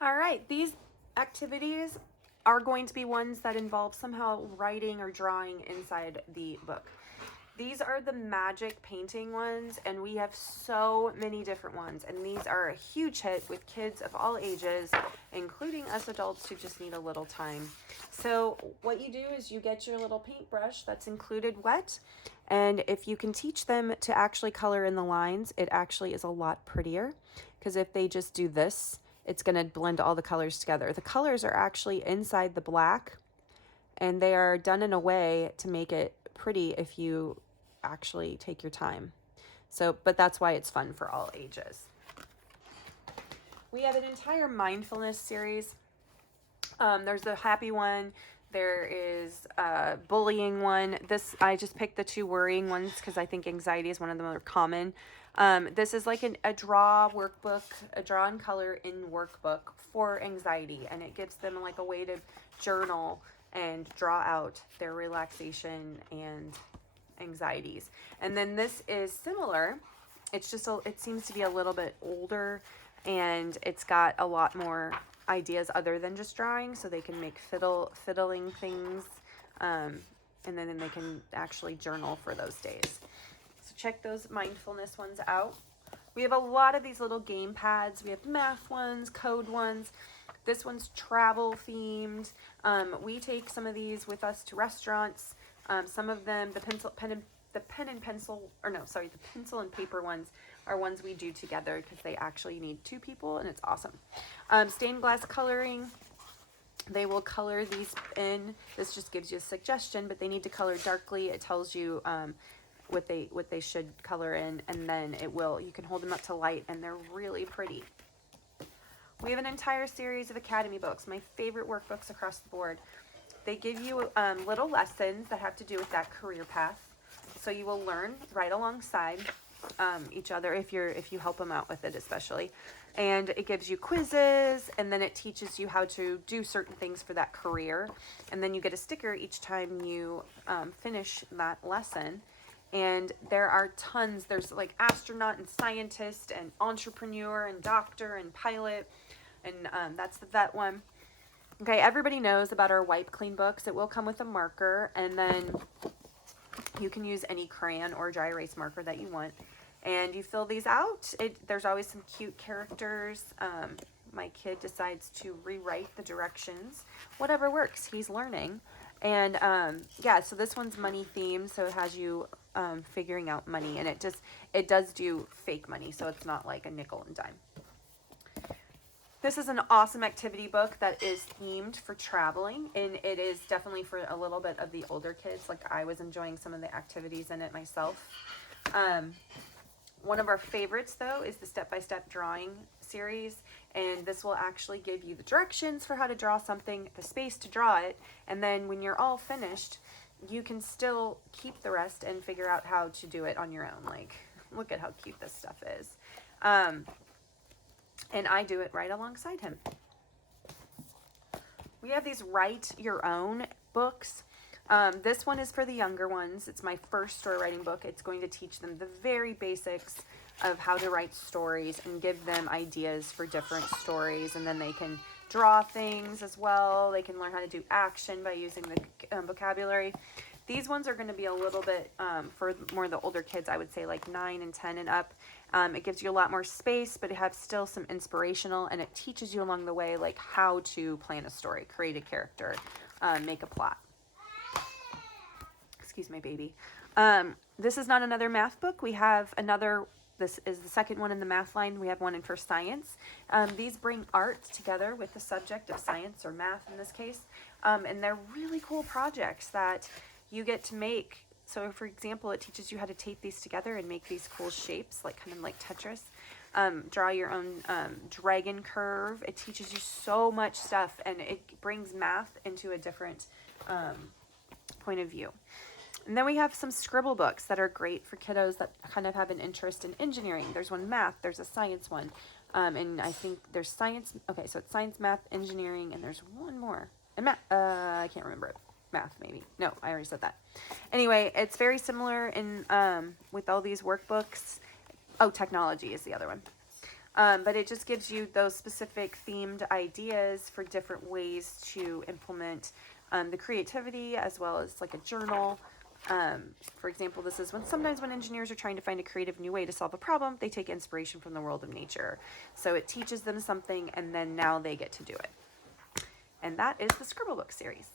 All right, these activities are going to be ones that involve somehow writing or drawing inside the book. These are the magic painting ones, and we have so many different ones, and these are a huge hit with kids of all ages, including us adults who just need a little time. So what you do is you get your little paintbrush that's included wet, and if you can teach them to actually color in the lines, it actually is a lot prettier, because if they just do this, it's going to blend all the colors together. The colors are actually inside the black, and they are done in a way to make it pretty if you actually take your time. So, but that's why it's fun for all ages. We have an entire mindfulness series. There's the happy one. There is a bullying one. I just picked the two worrying ones because I think anxiety is one of the more common. This is like a draw workbook, a draw and color in workbook for anxiety, and it gives them like a way to journal and draw out their relaxation and anxieties. And then this is similar. It's just it seems to be a little bit older, and it's got a lot more ideas other than just drawing, so they can make fiddling things, and then they can actually journal for those days. So check those mindfulness ones out. We have a lot of these little game pads. We have math ones, code ones. This one's travel themed. We take some of these with us to restaurants. Some of them, the pencil and paper ones are ones we do together because they actually need two people, and it's awesome. Stained glass coloring. They will color these in. This just gives you a suggestion, but they need to color darkly. It tells you what they should color in, and then you can hold them up to light, and they're really pretty. We have an entire series of Academy books, my favorite workbooks across the board. They give you little lessons that have to do with that career path. So you will learn right alongside each other if you help them out with it, especially. And it gives you quizzes, and then it teaches you how to do certain things for that career. And then you get a sticker each time you finish that lesson. And there are tons. There's like astronaut and scientist and entrepreneur and doctor and pilot. And that's the vet one. Okay, everybody knows about our wipe clean books. It will come with a marker, and then you can use any crayon or dry erase marker that you want. And you fill these out. There's always some cute characters. My kid decides to rewrite the directions. Whatever works, he's learning. And yeah, so this one's money themed, so it has you figuring out money, and it does do fake money, so it's not like a nickel and dime. This is an awesome activity book that is themed for traveling, and it is definitely for a little bit of the older kids. Like, I was enjoying some of the activities in it myself. One of our favorites, though, is the step-by-step drawing series, and this will actually give you the directions for how to draw something, the space to draw it, and then when you're all finished, you can still keep the rest and figure out how to do it on your own. Like, look at how cute this stuff is. And I do it right alongside him. We have these Write Your Own books. This one is for the younger ones. It's my first story writing book. It's going to teach them the very basics of how to write stories and give them ideas for different stories. And then they can draw things as well. They can learn how to do action by using the vocabulary. These ones are going to be a little bit for more of the older kids, I would say like 9 and 10 and up. It gives you a lot more space, but it has still some inspirational, and it teaches you along the way like how to plan a story, create a character, make a plot. Excuse my baby. This is not another math book. We have this is the second one in the math line. We have one in for science. These bring art together with the subject of science, or math in this case. And they're really cool projects that you get to make. So for example, it teaches you how to tape these together and make these cool shapes, like kind of like Tetris. Draw your own dragon curve. It teaches you so much stuff, and it brings math into a different point of view. And then we have some scribble books that are great for kiddos that kind of have an interest in engineering. There's one math, there's a science one. And I think there's science. Okay, so it's science, math, engineering, and there's one more. And math, I can't remember it. Math, maybe. No, I already said that. Anyway, it's very similar in with all these workbooks. Oh, technology is the other one. But it just gives you those specific themed ideas for different ways to implement the creativity, as well as like a journal. For example, this is when sometimes when engineers are trying to find a creative new way to solve a problem, they take inspiration from the world of nature. So it teaches them something, and then now they get to do it. And that is the Scribble Book series.